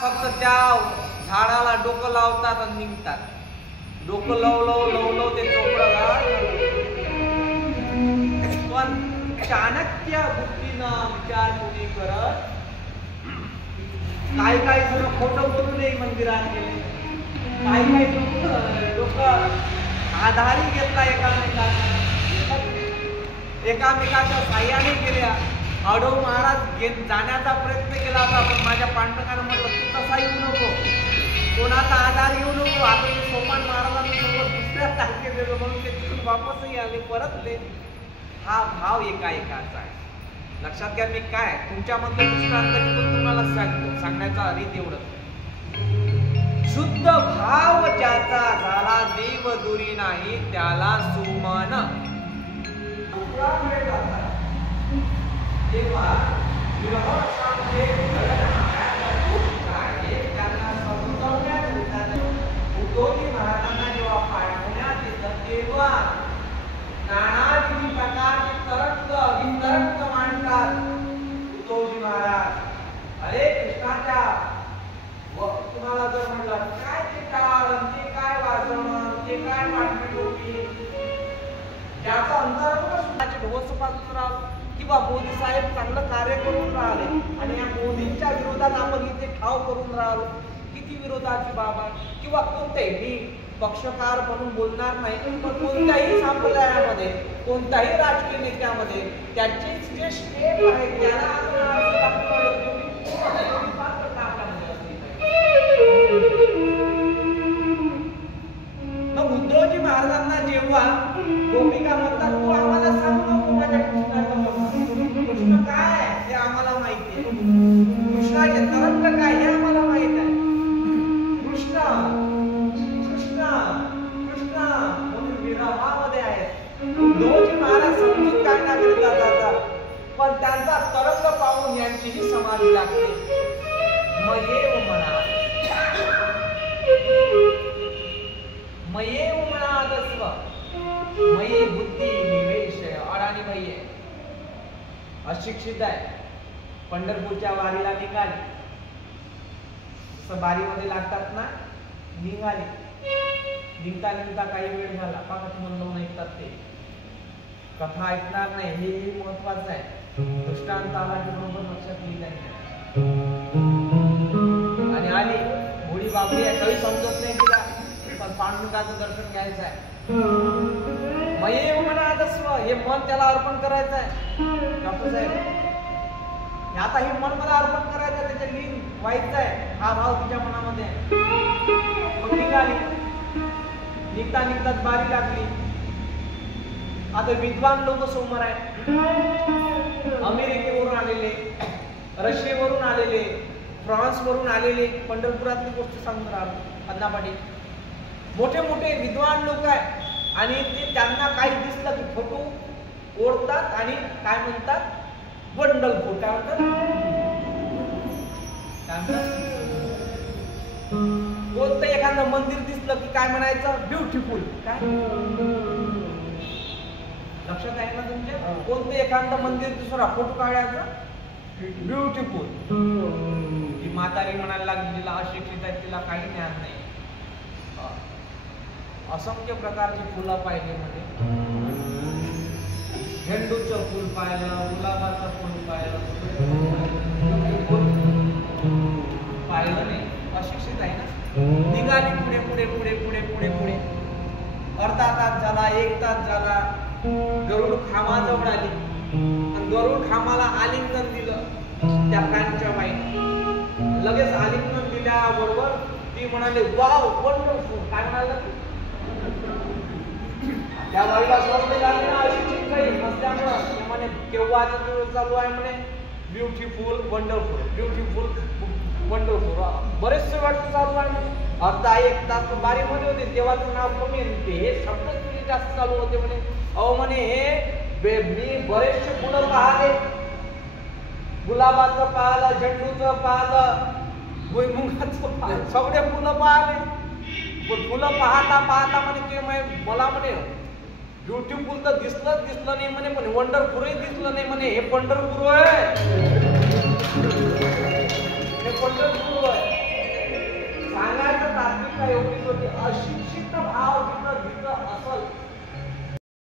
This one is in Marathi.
फक्त त्या झाडाला डोकं लावतात आणि निघतात. डोकं लव ते चोपडं. पण चाणक्य बुद्धीनं विचार कोणी करत, काही जण खोटं बोलूनही मंदिरात गेले, काही लोक आधारी घेतला एकामेकाच्या साह्याने गेल्या. आढळ महाराज जाण्याचा प्रयत्न केला होता, पण माझ्या पांडुरंगानं म्हटलं तू तसा येऊ नको, कोणाचा आधार घेऊ नको. आता मी सोपान महाराजांसोबत दुसऱ्या तारखे गेलो म्हणून ते तिथून वापसही आले, परतले. हा भाव एकाएकाचा आहे. लक्षात घ्या. मी काय तुमच्यामधलं दृष्टांत घेऊन तुम्हाला सांगण्याचा रीत एवढं. शुद्ध भाव ज्याचा झाला देव दुरी नाही त्याला सुमन. तेव्हा उद्धवजी महाराजांना जेव्हा पाठवण्यात येतं तेव्हा नानाविधी प्रकारचे तरंग मांडतात उद्धवजी महाराज. अरे कृष्णाच्या तुम्हाला जर म्हटलं काय ते टाळ, ते काय वाजवणं, ते काय मांडणी होती, त्याचा अंतर्गत सुद्धा ढोस पाजून राहतो किंवा मोदी साहेब चांगलं कार्य करून राहिले आणि या मोदींच्या विरोधात आपण इथे ठाव करून राहिलो, किती विरोधाची बाब आहे. किंवा कोणतेही, मी पक्षकार म्हणून बोलणार नाही, पण कोणत्याही संप्रदायामध्ये कोणत्याही राजकीय नेत्यामध्ये त्याचे जे स्टेप आहे त्याला मग उद्धवजी महाराजांना जेव्हा गोपिका म्हणतात तू आम्हाला सांगू नको माझ्या कृष्ण काय हे आम्हाला माहिती आहे, कृष्णाचे तरंग काय हे आम्हाला माहित आहे, कृष्ण कृष्ण कृष्ण म्हणून विरहामध्ये आहेत. उद्धवजी महाराज समजून काय ना करतात, पण त्यांचा तरंग पाहून यांचीही समाधी लागते. मयेव मनादस्व मये बुद्धी निवेश. अडाणी बाई आहे, अशिक्षित आहे, पंढरपूरच्या वारीला निघाली. बारीमध्ये लागतात ना, निघाली. निघता काही वेळ झाला, पाच म्हणून ऐकतात ते कथा ऐकणार नाही, हे महत्वाचं आहे. दृष्टांत आला की बरोबर लक्षात येईल आणि आली घोडी बाबरी आहे, काही समजत नाही तिला, पण पांडुरंगाचं दर्शन घ्यायचं आहे. मये मनादस्व, हे मन त्याला अर्पण करायचं आहे. डॉक्टर साहेब आता हे मन मला अर्पण करायचं आहे, त्याच्या लीन व्हायचं आहे, हा भाव तिच्या मनामध्ये आहे. मग निघाली. निघताच बारी लागली. आता विद्वान लोक समोर आहे, अमेरिकेवरून आलेले, रशियावरून आलेले, फ्रान्स वरून आलेले, पंढरपुरातली गोष्ट सांगून राहिलो अण्णापाटी. मोठे मोठे विद्वान लोक आहे आणि ते त्यांना काही दिसलं की फोटो ओढतात आणि काय म्हणतात, वंडरफुल. काय म्हणतात, कोणतं एखादं मंदिर दिसलं की काय म्हणायचं, ब्युटिफुल. काय लक्षात आहे ना तुमच्या, कोणतं एखादं मंदिर दिसलं फोटो काढायचा, ब्युटिफुल. ती म्हातारी म्हणायला लागली, तिला अशिक्षित आहे, तिला काही ज्ञान नाही. असंख्य प्रकारची फुलं पाहिजे मध्ये, झेंडूचं फुल पाहिलं, गुलाबाचं फुल पाहिलं नाही, अशिक्षित आहे ना. निघाली पुढे पुढे पुढे पुढे पुढे पुढे. अर्धा तास झाला, 1 तास झाला. गरुड खामाजवळ आली आणि गरुड खामाला आलिंगन दिलं त्या फ्रान्सच्या बाईने. लगेच आलिंगन दिल्याबरोबर ती म्हणाली वाव वंडरफुल. काय म्हणाल त्या बाईला समजले लागले ना, अशिक्षित काही नसल्यामुळं म्हणे केव्हाचा दिवस चालू आहे म्हणे, ब्युटिफुल वंडरफुल, ब्युटिफुल वंडरफुल. बरेचसे वर्ष चालू आहे म्हणे. अर्धा 1 तास बारीमध्ये होते तेव्हाचं नाव कमी, हे शब्द तुझे जास्त चालू होते म्हणे. अहो म्हणे हे मी बरेचसे फुलं पाहिले, गुलाबाचं पाहिलं, झेंडूचं पाहिलं, भुईमुगाचं पाहिलं, सगळे फुलं पाहिले. पण फुलं पाहता पाहता म्हणे ते मला म्हणे ब्युटिफुल तर दिसलं नाही म्हणे, पण वंडरफुलही दिसलं नाही म्हणे. हे पंढरपूर आहे, हे पंढरपूर आहे. का एवढीच होती. अशिक्षित भाव